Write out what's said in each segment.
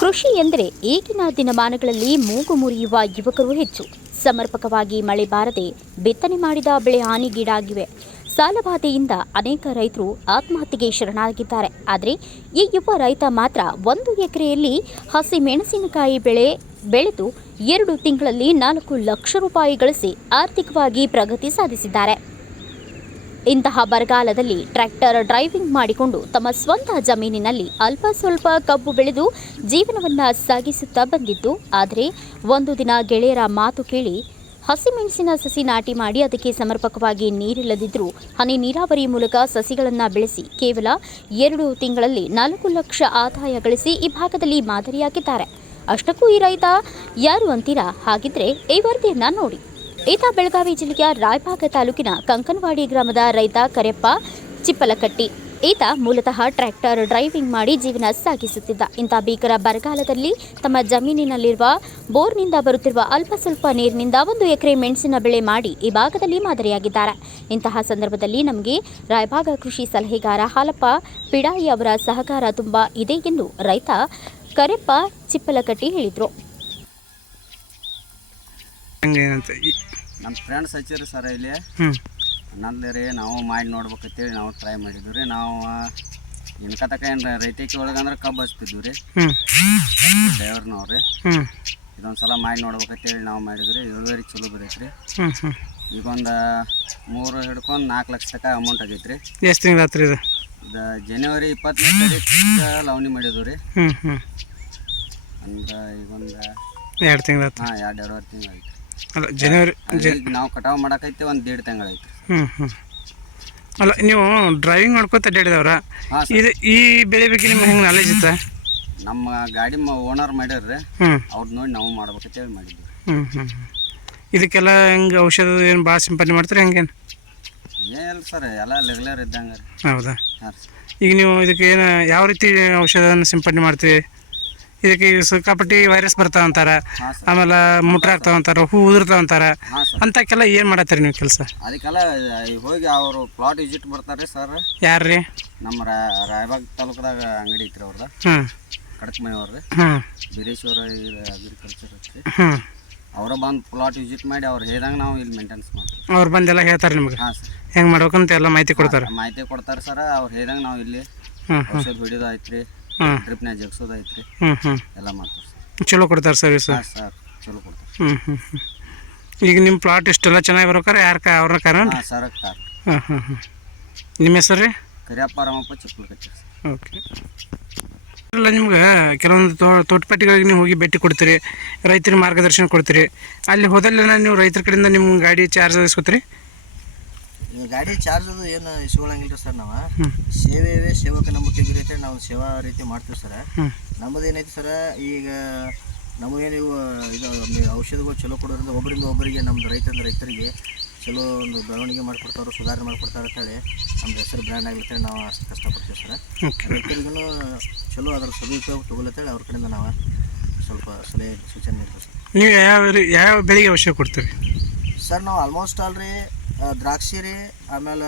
ಕೃಷಿ ಎಂದರೆ ಈಗಿನ ದಿನಮಾನಗಳಲ್ಲಿ ಮೂಗು ಮುರಿಯುವ ಯುವಕರು ಹೆಚ್ಚು. ಸಮರ್ಪಕವಾಗಿ ಮಳೆ ಬಾರದೆ ಬಿತ್ತನೆ ಮಾಡಿದ ಬೆಳೆ ಹಾನಿಗೀಡಾಗಿವೆ. ಸಾಲಬಾಧೆಯಿಂದ ಅನೇಕ ರೈತರು ಆತ್ಮಹತ್ಯೆಗೆ ಶರಣಾಗಿದ್ದಾರೆ. ಆದರೆ ಈ ಯುವ ರೈತ ಮಾತ್ರ ಒಂದು ಎಕರೆಯಲ್ಲಿ ಹಸಿ ಮೆಣಸಿನಕಾಯಿ ಬೆಳೆ ಬೆಳೆದು ಎರಡು ತಿಂಗಳಲ್ಲಿ ನಾಲ್ಕು ಲಕ್ಷ ರೂಪಾಯಿ ಗಳಿಸಿ ಆರ್ಥಿಕವಾಗಿ ಪ್ರಗತಿ ಸಾಧಿಸಿದ್ದಾರೆ. ಇಂತಹ ಬರಗಾಲದಲ್ಲಿ ಟ್ರ್ಯಾಕ್ಟರ್ ಡ್ರೈವಿಂಗ್ ಮಾಡಿಕೊಂಡು ತಮ್ಮ ಸ್ವಂತ ಜಮೀನಿನಲ್ಲಿ ಅಲ್ಪ ಸ್ವಲ್ಪ ಕಬ್ಬು ಬೆಳೆದು ಜೀವನವನ್ನ ಸಾಗಿಸುತ್ತಾ ಬಂದಿದ್ದು, ಆದರೆ ಒಂದು ದಿನ ಗೆಳೆಯರ ಮಾತು ಕೇಳಿ, ಹಸಿಮೆಣಸಿನ ಸಸಿ ನಾಟಿ ಮಾಡಿ ಅದಕ್ಕೆ ಸಮರ್ಪಕವಾಗಿ ನೀರಿಲ್ಲದಿದ್ದರೂ ಹನಿ ನೀರಾವರಿ ಮೂಲಕ ಸಸಿಗಳನ್ನು ಬೆಳೆಸಿ ಕೇವಲ ಎರಡು ತಿಂಗಳಲ್ಲಿ ನಾಲ್ಕು ಲಕ್ಷ ಆದಾಯ ಗಳಿಸಿ ಈ ಭಾಗದಲ್ಲಿ ಮಾದರಿಯಾಗಿದ್ದಾರೆ. ಅಷ್ಟಕ್ಕೂ ಈ ರೈತ ಯಾರು ಅಂತೀರಾ? ಹಾಗಿದ್ರೆ ಈ ವರದಿಯನ್ನ ನೋಡಿ. ಈತ ಬೆಳಗಾವಿ ಜಿಲ್ಲೆಯ ರಾಯಭಾಗ ತಾಲೂಕಿನ ಕಂಕನವಾಡಿ ಗ್ರಾಮದ ರೈತ ಕರೆಪ್ಪ ಚಿಪ್ಪಲಕಟ್ಟಿ. ಈತ ಮೂಲತಃ ಟ್ರ್ಯಾಕ್ಟರ್ ಡ್ರೈವಿಂಗ್ ಮಾಡಿ ಜೀವನ ಸಾಗಿಸುತ್ತಿದ್ದ. ಇಂಥ ಭೀಕರ ಬರಗಾಲದಲ್ಲಿ ತಮ್ಮ ಜಮೀನಿನಲ್ಲಿರುವ ಬೋರ್ನಿಂದ ಬರುತ್ತಿರುವ ಅಲ್ಪ ಸ್ವಲ್ಪ ನೀರಿನಿಂದ ಒಂದು ಎಕರೆ ಮೆಣಸಿನ ಬೆಳೆ ಮಾಡಿ ಈ ಭಾಗದಲ್ಲಿ ಮಾದರಿಯಾಗಿದ್ದಾರೆ. ಇಂತಹ ಸಂದರ್ಭದಲ್ಲಿ ನಮಗೆ ರಾಯಭಾಗ ಕೃಷಿ ಸಲಹೆಗಾರ ಹಾಲಪ್ಪ ಪಿಡಾಯಿ ಅವರ ಸಹಕಾರ ತುಂಬ ಇದೆ ಎಂದು ರೈತ ಕರೆಪ್ಪ ಚಿಪ್ಪಲಕಟ್ಟಿ ಹೇಳಿದರು. ಹಂಗೆ ಏನಂತ? ನಮ್ಮ ಫ್ರೆಂಡ್ಸ್ ಹಚ್ಚಿರಿ ಸರ್ ಇಲ್ಲಿ. ಹ್ಞೂ ನಂದು ರೀ ನಾವು ಮಾಡಿ ನೋಡ್ಬೇಕಂತೇಳಿ ನಾವು ಟ್ರೈ ಮಾಡಿದ್ವಿ ರೀ. ನಾವು ಇನ್ಕ ತಕ ಏನು ರೈತಕಿ ಒಳಗಂದ್ರೆ ಕಬ್ಬು ಹಚ್ತಿದ್ವಿ ರೀ. ಹ್ಞೂ ಡ್ರೈವರ್ನವ್ರು ರೀ. ಹ್ಞೂ ಇದೊಂದು ಸಲ ಮಾಡಿ ನೋಡ್ಬೇಕಂತೇಳಿ ನಾವು ಮಾಡಿದ್ವಿ ಇಳುವರಿ ಚಲೋ ಬರೈತ್ರಿ. ರೀ ಹ್ಞೂ ಹ್ಮ್. ಈಗ ಒಂದು ಮೂರು ಹಿಡ್ಕೊಂಡು ನಾಲ್ಕು ಲಕ್ಷ ತಕ ಅಮೌಂಟ್ ಆಗೈತೆ ರೀ ಎಷ್ಟು ತಿಂಗಳು ಆತ್ರಿ ಇದು? ಇದು ಜನವರಿ ಇಪ್ಪತ್ತನೇ ತಾರೀಕು ಲವಣಿ ಮಾಡಿದ್ವಿ ರೀ. ಹ್ಞೂ ಹ್ಞೂ ಅಂದ್ರೆ ಈಗ ಒಂದು ಎರಡು ತಿಂಗಳು ಆತು ಹಾಂ ಎರಡು ಎರಡುವರೆ ತಿಂಗಳು ಐತೆ ಅಲ್ಲ ಜನವರಿ ಈಗ ನಾವು ಕಟಾವು ಮಾಡಕೈತಿ ಒಂದು ದೇಡ್ ತಿಂಗಳು ಐತೆ ಹ್ಞೂ ಹ್ಞೂ ಅಲ್ಲ ನೀವು ಡ್ರೈವಿಂಗ್ ಮಾಡ್ಕೋತ ಅಡ್ಡಾಡಿದವ್ರ ಹಾಂ ಸರ್. ಇದು ಈ ಬೆಳೆ ಬಗ್ಗೆ ನಿಮ್ಗೆ ಹೆಂಗೆ ನಾಲೆಜ್ ಇತ್ತ? ನಮ್ಮ ಗಾಡಿ ಓನರ್ ಮಾಡ್ಯಾರ್ರಿ. ಹ್ಞೂ ಅವ್ರು ನೋಡಿ ನಾವು ಮಾಡ್ಬೇಕಂತೇಳಿ ಮಾಡಿದ್ವಿ. ಹ್ಞೂ ಹ್ಞೂ ಇದಕ್ಕೆಲ್ಲ ಹೆಂಗೆ ಔಷಧ ಏನು ಭಾಳ ಸಿಂಪಡಣೆ ಮಾಡ್ತೀರಿ ಹೆಂಗೇನು? ಏನಿಲ್ಲ ಸರ್ ಎಲ್ಲ ರೆಗ್ಯುಲರ್ ಇದ್ದಂಗೆ ರೀ ಹೌದಾ? ಹಾಂ ಸರ್. ಈಗ ನೀವು ಇದಕ್ಕೆ ಏನು ಯಾವ ರೀತಿ ಔಷಧನ ಸಿಂಪಡಣೆ ಮಾಡ್ತೀವಿ ಇದಕ್ಕೆ ಈ ಸಿಕ್ಕಾಪಟ್ಟಿ ವೈರಸ್ ಬರ್ತಾವ ಅಂತಾರ ಆಮೇಲೆ ಮುಟ್ರಾಗ್ತಾವ ಅಂತಾರ ಹೂ ಉದುರ್ತಾವ ಅಂತಾರ ಅಂತಕ್ಕೆಲ್ಲ ಏನ್ ಮಾಡತ್ತೀರಿ ನೀವು ಕೆಲಸ? ಅದಕ್ಕೆಲ್ಲ ಹೋಗಿ ಅವರು ಪ್ಲಾಟ್ ವಿಸಿಟ್ ಬರ್ತಾರೆ ರೀ ಸರ್ ಯಾರು ರೀ ನಮ್ಮ ರಾಯಬಾಗ್ ತಾಲೂಕದಾಗ ಅಂಗಡಿ ಐತ್ರಿ ಅವ್ರದ. ಹ್ಞೂ ಕಡಕ್ ಮನೆಯವ್ರು ರೀ ಹ್ಞೂ ಬೀರೇಶ್ವರ ಅಗ್ರಿಕಲ್ಚರ್ ಐತ್ರಿ. ಹ್ಞೂ ಅವರ ಬಂದು ಪ್ಲಾಟ್ ವಿಸಿಟ್ ಮಾಡಿ ಅವ್ರು ಹೇಳ್ದಂಗೆ ನಾವು ಇಲ್ಲಿ ಮೇಂಟೆನ್ಸ್ ಮಾಡ್ತೀವಿ. ಅವ್ರು ಬಂದೆಲ್ಲ ಹೇಳ್ತಾರೆ ನಿಮ್ಗೆ? ಹಾಂ ಸರ್. ಹೆಂಗೆ ಮಾಡ್ಬೇಕಂತ ಎಲ್ಲ ಮಾಹಿತಿ ಕೊಡ್ತಾರೆ? ಮಾಹಿತಿ ಕೊಡ್ತಾರೆ ಸರ್ ಅವ್ರು ಹೇಳಿದಂಗ ನಾವು ಇಲ್ಲಿ ಔಷಧ ಹೊಡಿಯೋದು ಐತ್ರಿ ಡ್ರಿಪ್ನಾಗ ಜಗ್ಸೋದು ಐತ್ರಿ. ಹ್ಞೂ ಹ್ಞೂ ಎಲ್ಲ ಮಾಡ್ತಾರೆ ಸರ್. ಚಲೋ ಕೊಡ್ತಾರೆ ಸರ್ವಿಸ್ ಹಾಂ ಸರ್ ಚಲೋ ಕೊಡ್ತಾರೆ. ಹ್ಞೂ ಹ್ಞೂ ಹ್ಞೂ ಈಗ ನಿಮ್ಮ ಪ್ಲಾಟ್ ಇಷ್ಟೆಲ್ಲ ಚೆನ್ನಾಗಿ ಬರ್ಬೇಕಾರೆ ಯಾರು ಕಾ ಅವ್ರನ್ನ ಕಾರಣ? ಹಾಂ ಸರ್ ಕಾರ್. ಹಾಂ ಹಾಂ ಹಾಂ ನಿಮ್ಮ ಹೆಸರು ರೀ? ಕರಿಯಪ್ಪ ರಾಮಪ್ಪ ಚಿಕ್ಕಲ್ ಕಚ್ಚಿ ಸರ್. ಓಕೆ. ಇಲ್ಲ ನಿಮ್ಗೆ ಕೆಲವೊಂದು ತೋ ತೋಟಪಟ್ಟಿಗಳಿಗೆ ನೀವು ಹೋಗಿ ಭೇಟಿ ಕೊಡ್ತೀರಿ ರೈತರಿಗೆ ಮಾರ್ಗದರ್ಶನ ಕೊಡ್ತೀರಿ. ಅಲ್ಲಿ ಹೋದಲ್ಲೆಲ್ಲ ನೀವು ರೈತರ ಕಡೆಯಿಂದ ನಿಮ್ಮ ಗಾಡಿ ಚಾರ್ಜ್ ಇಸ್ಕೊತೀರಿ ಈ ಗಾಡಿ ಚಾರ್ಜ್ ಅದು ಏನು ಇಸ್ಕೊಳಂಗಿಲ್ಲ ಸರ್ ನಾವು? ಸೇವೆ ಸೇವಕ ನಂಬಿಕೆ ಬೀರೈತೆ ನಾವು ಸೇವಾ ರೀತಿ ಮಾಡ್ತೀವಿ ಸರ್ ನಮ್ಮದು ಏನೈತಿ ಸರ್ ಈಗ ನಮಗೇನು ಇವು ಇದು ಔಷಧಿಗಳು ಚಲೋ ಕೊಡೋದ್ರಿಂದ ಒಬ್ಬರಿಂದ ಒಬ್ಬರಿಗೆ ನಮ್ದು ರೈತರಿಂದ ರೈತರಿಗೆ ಚಲೋ ಒಂದು ಬೆಳವಣಿಗೆ ಮಾಡಿಕೊಡ್ತಾರೋ ಸುಧಾರಣೆ ಮಾಡಿಕೊಡ್ತಾರೆ ಅಂತೇಳಿ ನಮ್ದು ಹೆಸರು ಬ್ರ್ಯಾಂಡ್ ಆಗ್ಲಿಕ್ಕೆ ನಾವು ಅಷ್ಟು ಕಷ್ಟಪಡ್ತೀವಿ ಸರ್ ರೈತರಿಗೂ ಚಲೋ ಅದರ ಸದುಪಯೋಗ ತಗೊಳತ್ತೇಳಿ ಅವ್ರ ಕಡೆಯಿಂದ ನಾವು ಸ್ವಲ್ಪ ಸಲಹೆ ಸೂಚನೆ ನೀಡ್ತೀವಿ ಸರ್ ನೀವು ಯಾವ ಯಾವ ಬೆಳೆಗೆ ಔಷಧ ಕೊಡ್ತೀವಿ ಸರ್ ನಾವು ಆಲ್ಮೋಸ್ಟ್ ಆಲ್ ರೀ ಆ, ದ್ರಾಕ್ಷಿ ರೀ ಆಮೇಲೆ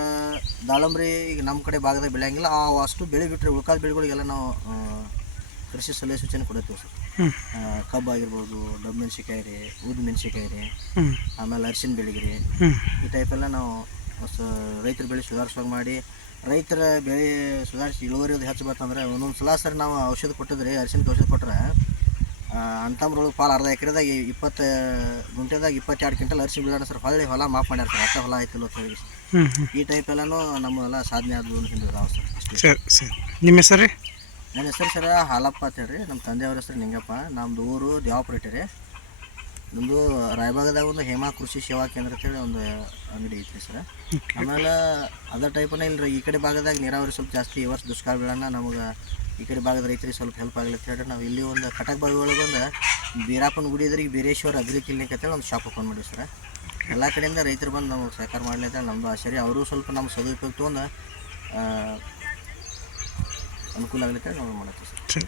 ದಾಳಂಬ್ರಿ ಈಗ ನಮ್ಮ ಕಡೆ ಭಾಗದಾಗ ಬೆಳೆಯಂಗಿಲ್ಲ. ಆ ಅಷ್ಟು ಬೆಳೆ ಬಿಟ್ಟರೆ ಉಳ್ಕಾದ ಬೆಳೆಗಳಿಗೆಲ್ಲ ನಾವು ಕೃಷಿ ಸಲಹೆ ಸೂಚನೆ ಕೊಡುತ್ತೇವೆ ಸರ್. ಕಬ್ಬು ಆಗಿರ್ಬೋದು ಡಬ್ ಮೆಣಸಿಕಾಯಿ ರೀ ಉದ್ ಮೆಣಸಿಕಾಯಿ ರೀ ಆಮೇಲೆ ಅರಿಶಿನ ಬೆಳೆಗೆ ರೀ ಈ ಟೈಪೆಲ್ಲ ನಾವು ರೈತರ ಬೆಳೆ ಸುಧಾರಿಸುವಾಗ ಮಾಡಿ ರೈತರ ಬೆಳೆ ಸುಧಾರಿಸಿ ಇಳುವರಿ ಹೆಚ್ಚು ಬರ್ತಂದ್ರೆ ಒಂದೊಂದು ಸಲ ಸರ್ ನಾವು ಔಷಧ ಕೊಟ್ಟಿದ್ರಿ ಅರ್ಶಿನ ಔಷಧ ಕೊಟ್ರೆ ಅಂತಮ್ರೊಳಗೆ ಪಾಲು ಅರ್ಧ ಎಕರೆದಾಗ ಇಪ್ಪತ್ತು ಗುಂಟೆದಾಗ ಇಪ್ಪತ್ತೆರಡು ಕ್ವಿಂಟಲ್ ಅರಿಶಿನ ಬೀಳೋಣ ಸರ್. ಹೊಳ್ಳಿ ಹೊಲ ಮಾಪ್ ಮಾಡ್ಯಾರ ಸರ್. ಅಷ್ಟ ಹೊಲ ಆಯ್ತಿಲ್ಲ ಹ್ಞೂ ಈ ಟೈಪ್ ಎಲ್ಲಾನು ನಮ್ಮ ಎಲ್ಲ ಸಾಧನೆ ಆದ್ವು ಹಿಂದೆ ಸರ್ ಸರ್. ಸರ್ ಸರಿ ಸರಿ. ನಿಮ್ಮ ಹೆಸರು ರೀ? ನನ್ನ ಹೆಸರು ಸರ್ ಹಾಲಪ್ಪ ಅಂತ ಹೇಳ್ರಿ. ನಮ್ಮ ತಂದೆಯವ್ರ ಹೆಸರು ನಿಂಗಪ್ಪ. ನಮ್ಮದು ಊರು ದೇವಾಪುರ ರೀ. ನಮ್ಮದು ರಾಯಭಾಗದಾಗ ಒಂದು ಹೇಮಾ ಕೃಷಿ ಸೇವಾ ಕೇಂದ್ರ ಅಂತೇಳಿ ಒಂದು ಅಂಗಡಿ ಐತ್ರಿ ಸರ್. ಆಮೇಲೆ ಅದೇ ಟೈಪನ್ನ ಇಲ್ಲ ರೀ ಈ ಕಡೆ ಭಾಗದಾಗ ನೀರಾವರಿ ಸ್ವಲ್ಪ ಜಾಸ್ತಿ ಈ ವರ್ಷ ದುಷ್ಕಾಲ ಬೀಳೋಣ ನಮಗೆ ಈ ಕಡೆ ಭಾಗದ ರೈತರಿಗೆ ಸ್ವಲ್ಪ ಹೆಲ್ಪ್ ಆಗಲಿ ಅಂತ ಹೇಳಿ ನಾವು ಇಲ್ಲಿ ಒಂದು ಕಟಕ್ ಬಾವಿ ಒಳಗೆ ಒಂದು ಬೀರಾಪನ ಗುಡಿ ಇದ್ರಿಗೆ ಬೀರೇಶ್ವರ ಅಗ್ರಿ ಕ್ಲಿನಿಕ್ ಅಂತೇಳಿ ಒಂದು ಶಾಪ್ ಓಪನ್ ಮಾಡಿ ಸರ್. ಎಲ್ಲ ಕಡೆಯಿಂದ ರೈತರು ಬಂದು ನಮಗೆ ಸಹಕಾರ ಮಾಡಲಿ ಅಂತ ನಮ್ಮದು ರೀ. ಅವರು ಸ್ವಲ್ಪ ನಮ್ಮ ಸದುಪಯೋಗ ತೊಗೊಂಡು ಅನುಕೂಲ ಆಗಲಿ ಅಂತ ನಾವು ಮಾಡತ್ತೀವಿ ಸರ್. ಸರಿ.